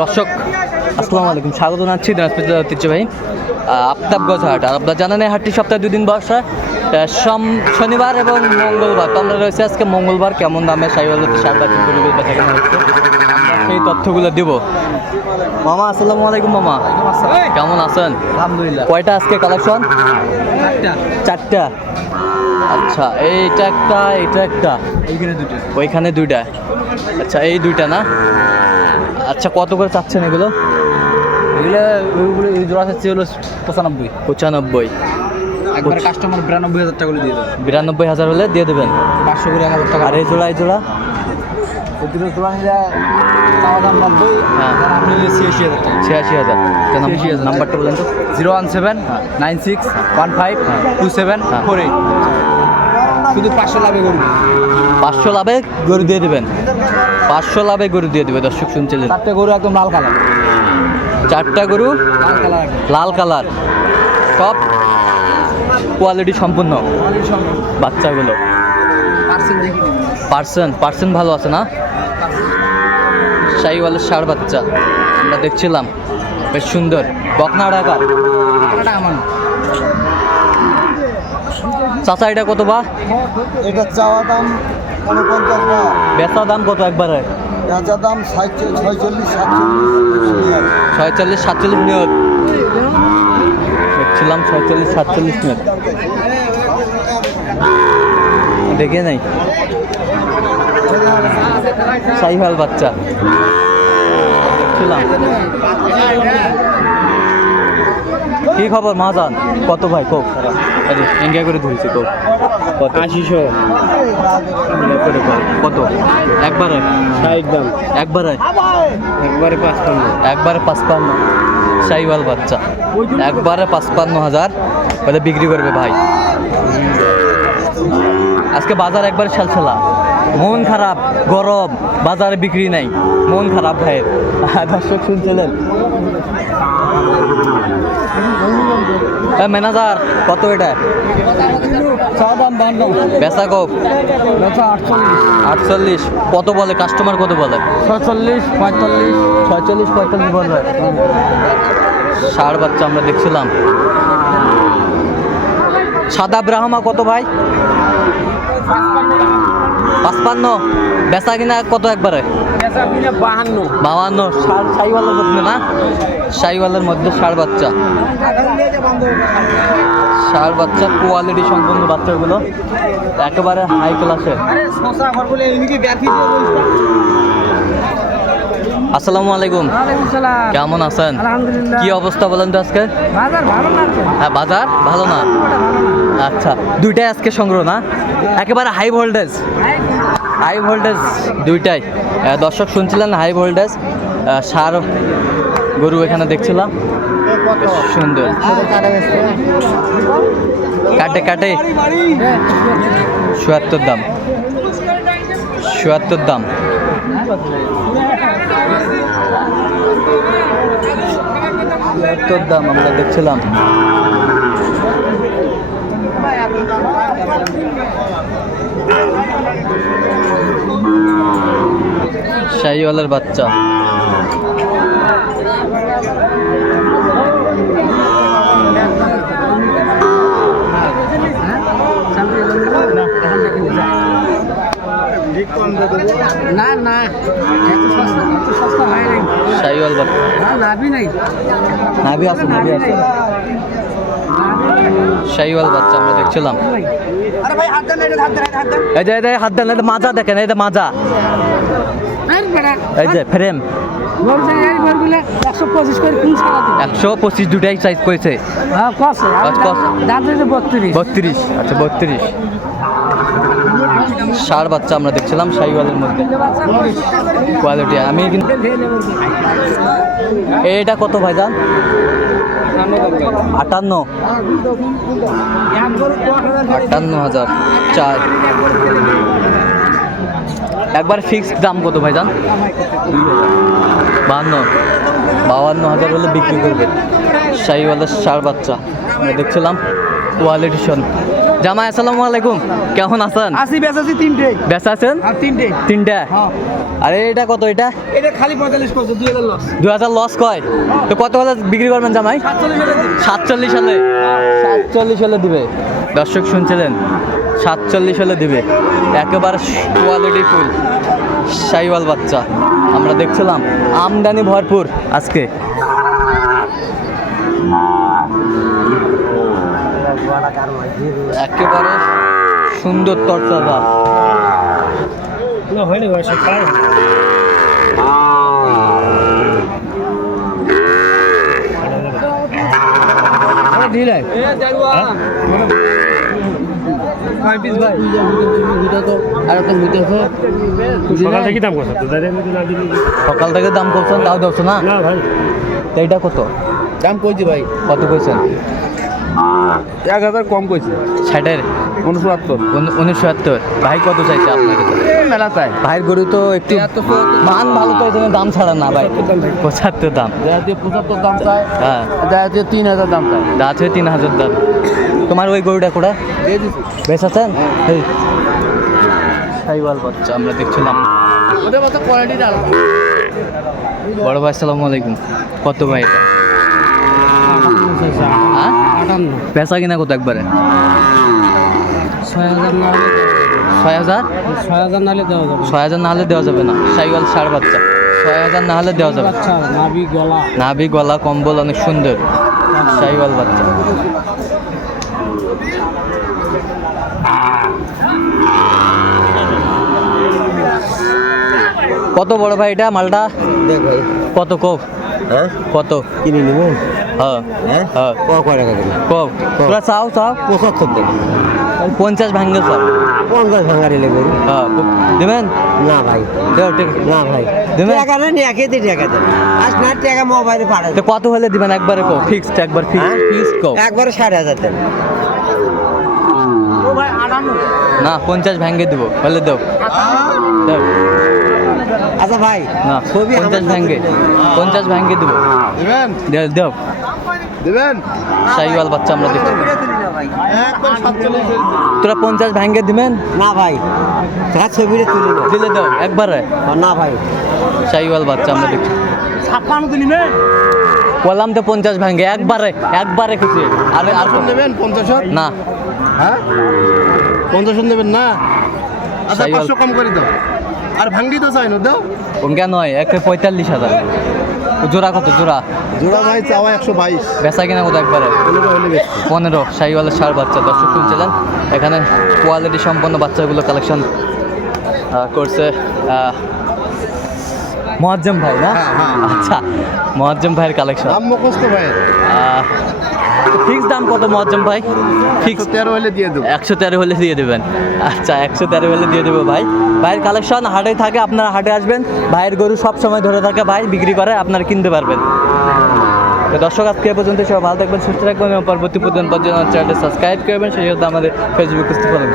দর্শক আসসালামু আলাইকুম। স্বাগত জানাচ্ছি দিনাজপুর জেলার ঐতিহ্যবাহী আফতাবগঞ্জ হাট আর আপনারা জানেন এই হাটটি সপ্তাহে দুদিন বসে। সোম শনিবার এবং মঙ্গলবার। তো আমরা রয়েছে আজকে মঙ্গলবার। কেমন দামে হচ্ছে? সেই তথ্যগুলো দিব। মামা আসসালামু আলাইকুম মামা। কেমন আছেন? আলহামদুলিল্লাহ। কয়টা আজকে কালেকশন চারটা। আচ্ছা এইটা একটা এটা একটা। এইখানে দুটো ওইখানে দুইটা। আচ্ছা এই দুইটা না? আচ্ছা কত করে চাচ্ছেন এগুলো? এগুলো ওইগুলো এই জোড়া হলো পঁচানব্বই। পঁচানব্বই। একবার কাস্টমার বিরানব্বই হাজার টাকা করে দিয়ে দেবে। বিরানব্বই হাজার হলে দিয়ে দেবেন? পাঁচশো করে এক হাজার টাকা। আর এই জোড়া এই জোড়া? দুটো জোড়া নিলে নব্বই হ্যাঁ। ছিয়াশি হাজার টাকা। হাজার। তো নাম- 86,000 নাম্বারটা বলেন তো। Zero one seven nine six one five two seven হ্যাঁ। Four eight. শুধু পাঁচশো লাভে করবি। পাঁচশো লাভে গরু দিয়ে দেবেন। পাঁচশো লাভে গরু দিয়ে দেবে দর্শক শুনছিলেন। চারটে গরু একদম লাল কালার। চারটা গরু লাল কালার সব কোয়ালিটি সম্পূর্ণ। বাচ্চাগুলো। পার্সেন্ট পার্সেন্ট পার্সেন্ট ভালো আছে না? শাহিওয়ালের ষাড় বাচ্চা। আমরা দেখছিলাম। বেশ সুন্দর। বকনা ঢাকার চাচা এটা কত বা? এটা চাওয়া দাম বেচা দাম কত একবারে? পেঁচা দাম ছয়চল্লিশ সাতচল্লিশ ছয়চল্লিশ সাতচল্লিশ নিয়ত। দেখছিলাম ছয়চল্লিশ সাতচল্লিশ নিয়ত। দেখে নাই? সাইহাল বাচ্চা। দেখছিলাম। কি খবর মাজান কত ভাই? কোক এনজয় করে ধরেছি কোক কত? আশিশো। কত? একবারে? ষাট দাম। একবারে? একবারে পাঁচপান্ন। একবারে পাঁচপান্ন। সাইওয়াল বাচ্চা। একবারে পাঁচপান্ন হাজার। বলে বিক্রি করবে ভাই। আজকে বাজার একবার ছালছালা। মন খারাপ গরম বাজারে বিক্রি নাই। মন খারাপ ভাইয়ের। দর্শক শুনছিলেন। ম্যানেজার কত এটা? বেচা কোপ আটচল্লিশ। কত বলে? কাস্টমার কত বলে? ছয়চল্লিশ পঁয়তাল্লিশ। ছয়চল্লিশ পঁয়তাল্লিশ বলবে ষাড় বাচ্চা আমরা দেখছিলাম। সাদা ব্রাহ্মা কত ভাই? পাঁচপান্ন। বেচা কিনা কত একবারে? বাহান্ন। সাইওয়ালের মধ্যে না? সাইওয়ালের মধ্যে ষাড় বাচ্চা। ষাড় বাচ্চা কোয়ালিটি সম্পন্ন বাচ্চাগুলো একেবারে হাই ক্লাসের আসসালামু আলাইকুম। কেমন আছেন? কি অবস্থা বলেন তো আজকে? হ্যাঁ বাজার ভালো না। আচ্ছা দুইটাই আজকে সংগ্রহ না? একেবারে হাই ভোল্টেজ হাই ভোল্টেজ দুইটাই। দর্শক শুনছিলেন হাই ভোল্টেজ সার গরু এখানে দেখছিলাম। সুন্দর। কাটে কাটে। চুয়াত্তর দাম। চুয়াত্তর দাম। দাম আমরা দেখছিলাম। শাহিওয়ালার বাচ্চা। না না শাহিওয়াল বাচ্চা। নাই। নাভি আছে নাভি আছে। শাহিওয়াল বাচ্চা আমরা দেখছিলাম। আরে ভাই হাত দেন এটা হাত দেন হাত দেন। এই যে এই হাত দেন এই মাজা দেখেন এই যে মাজা। আরে এই যে ফ্রেম একশো পঁচিশ দুটাই সাইজ করেছে। হ্যাঁ বত্রিশ আচ্ছা বত্রিশ। ষাড় বাচ্চা আমরা দেখছিলাম শাহিওয়ালের মধ্যে। কোয়ালিটি আমি কিন্তু এটা কত ভাইজান? আটান্ন। আটান্ন হাজার, চার। একবার ফিক্সড দাম কত ভাইজান? বাহান্ন। বাহান্ন হাজার হলে বিক্রি করবে। শাহিওয়ালের ষাড় বাচ্চা, আমরা দেখছিলাম। কোয়ালিটি জামাই আসসালামু আলাইকুম। কেমন আছেন? আশি বেশ আছি তিনটে। বেচা আছেন? আর তিনটে। তিনটা? হ্যাঁ। আরে এটা কত এটা? এটা খালি পঁয়তাল্লিশ করছে দুই হাজার লস দু হাজার লস কয়? তো কত হলে বিক্রি করবেন জামাই? হাজার। সাতচল্লিশ হলে? সাতচল্লিশ হলে দিবে। দর্শক শুনছিলেন? সাতচল্লিশ হলে দিবে। একেবারে কোয়ালিটি ফুল। সাইওয়াল বাচ্চা। আমরা দেখছিলাম আমদানি ভরপুর আজকে। একেবারে সুন্দর তরতাজা। হয়নি দিলাই সকাল থেকে দাম কত তো দাদা মধ্যে না দিলে সকাল থেকে দাম করছেন তাও দশ না? না ভাই। তো এইটা কত? দাম কইছি ভাই। কত কইছেন? এক হাজার কম কইছি। ষাটের। উনসত্তর। উনিশশো একাত্তর ভাই কত চাইছে আপনার মেলা চাই। ভাইয়ের গরু তো একটু মান ভালো তো এই জন্য দাম ছাড়া না ভাই। পঁচাত্তর দাম যাতে পঁচাত্তর দাম। চাই হ্যাঁ। যাতে তিন হাজার দাম চাই। আছে তিন হাজার দাম। তোমার ওই গরুটা কোটা বেশ আছেন এই। সাইওয়াল বাচ্চা। আমরা দেখছিলাম। ওদের মতো কোয়ালিটি বড় ভাই আসসালামু আলাইকুম। কত ভাই এটা? বেচা কিনা কত একবারে? ছয় হাজার নাহলে ছয় হাজার? ছয় হাজার না হলে দেওয়া যাবে। ছয় হাজার না হলে দেওয়া যাবে না। সাইওয়াল ষাড় বাচ্চা। ছয় হাজার না হলে দেওয়া যাবে আচ্ছা নাভি গলা। নাভি গলা কম্বল অনেক সুন্দর। সাইওয়াল বাচ্চা। কত বড় ভাই এটা মালটা? দেখ ভাই। কত কোপ হ্যাঁ? কত? কিনে নেবেন হ্যাঁ। হ্যাঁ? হ্যাঁ। দেবেন তোরা চাও চাও পঁচাত্তর। দেন পঞ্চাশ ভাঙ্গে চাও পঞ্চাশ ভাঙারি লেগে হ্যাঁ। দেবেন? না ভাই। দেও ঠিক না ভাই। দেবেন? টাকা না একে টাকা দেন। আজ না টাকা মোবাইলে পাঠায় তো কত হলে দিবেন? একবারে কো ফিক্সড একবার ফিক্সড ফিক্সড কো একবারে ষাট হাজার দেন। ও ভাই আটান্ন। না পঞ্চাশ ভাঙ্গে দেবো। দেও। দেও। আচ্ছা ভাই না ছবি পঞ্চাশ ভাঙ্গে। পঞ্চাশ ভাঙ্গে দেবো। দেবেন? দেও দেও। দেবেন? সাইওয়াল বাচ্চা আমরা দেখছি তোরা পঞ্চাশ ভাঙ্গে দিবেন? না ভাই তার ছবিটা তুলে নাও। দিলে দাও একবারে। না ভাই। সাইওয়াল বাচ্চা আমরা দেখছি ছাপ্পান্ন তো নিবে বললাম তো পঞ্চাশ ভাঙ্গে একবারে একবারে খুশি। আর আর নেবেন? পঞ্চাশ না। হ্যাঁ? পঞ্চাশ নেবেন না? আচ্ছা পাঁচশো কম করে দাও। আর ভাঙ্গি তো চাই না দাও। ওঙ্কা নয় এক পঁয়তাল্লিশ হাজার। জোড়া কত? জোড়া। জোড়া ভাই চাওয়া একশো বাইশ। বেচা কিনা কত একবারে? পনেরো শাহিওয়ালের সার বাচ্চা দর্শক শুনছিলেন? এখানে কোয়ালিটি সম্পন্ন বাচ্চাগুলো কালেকশন করছে মোয়াজ্জেম ভাই না? হ্যাঁ, হ্যাঁ। আচ্ছা মোয়াজ্জেম ভাইয়ের কালেকশন দাম মুখস্ত ভাই। ফিক্স দাম কত মোয়াজ্জেম ভাই? ফিক্স তেরো হলে দিয়ে দেবো। একশো তেরো হলে দিয়ে দেবেন। আচ্ছা একশো তেরো হলে দিয়ে দেবো ভাই। ভাইয়ের কালেকশন হাটে থাকে আপনারা হাটে আসবেন। ভাইয়ের গরু সব সময় ধরে থাকে ভাই বিক্রি করে আপনারা কিনতে পারবেন। তো দর্শক আজকে পর্যন্ত সবাই ভালো থাকবেন সুস্থ থাকবেন এবং পরবর্তী পর্যন্ত চ্যানেলটি সাবস্ক্রাইব করবেন। সেই সাথে আমাদের ফেসবুক ফলো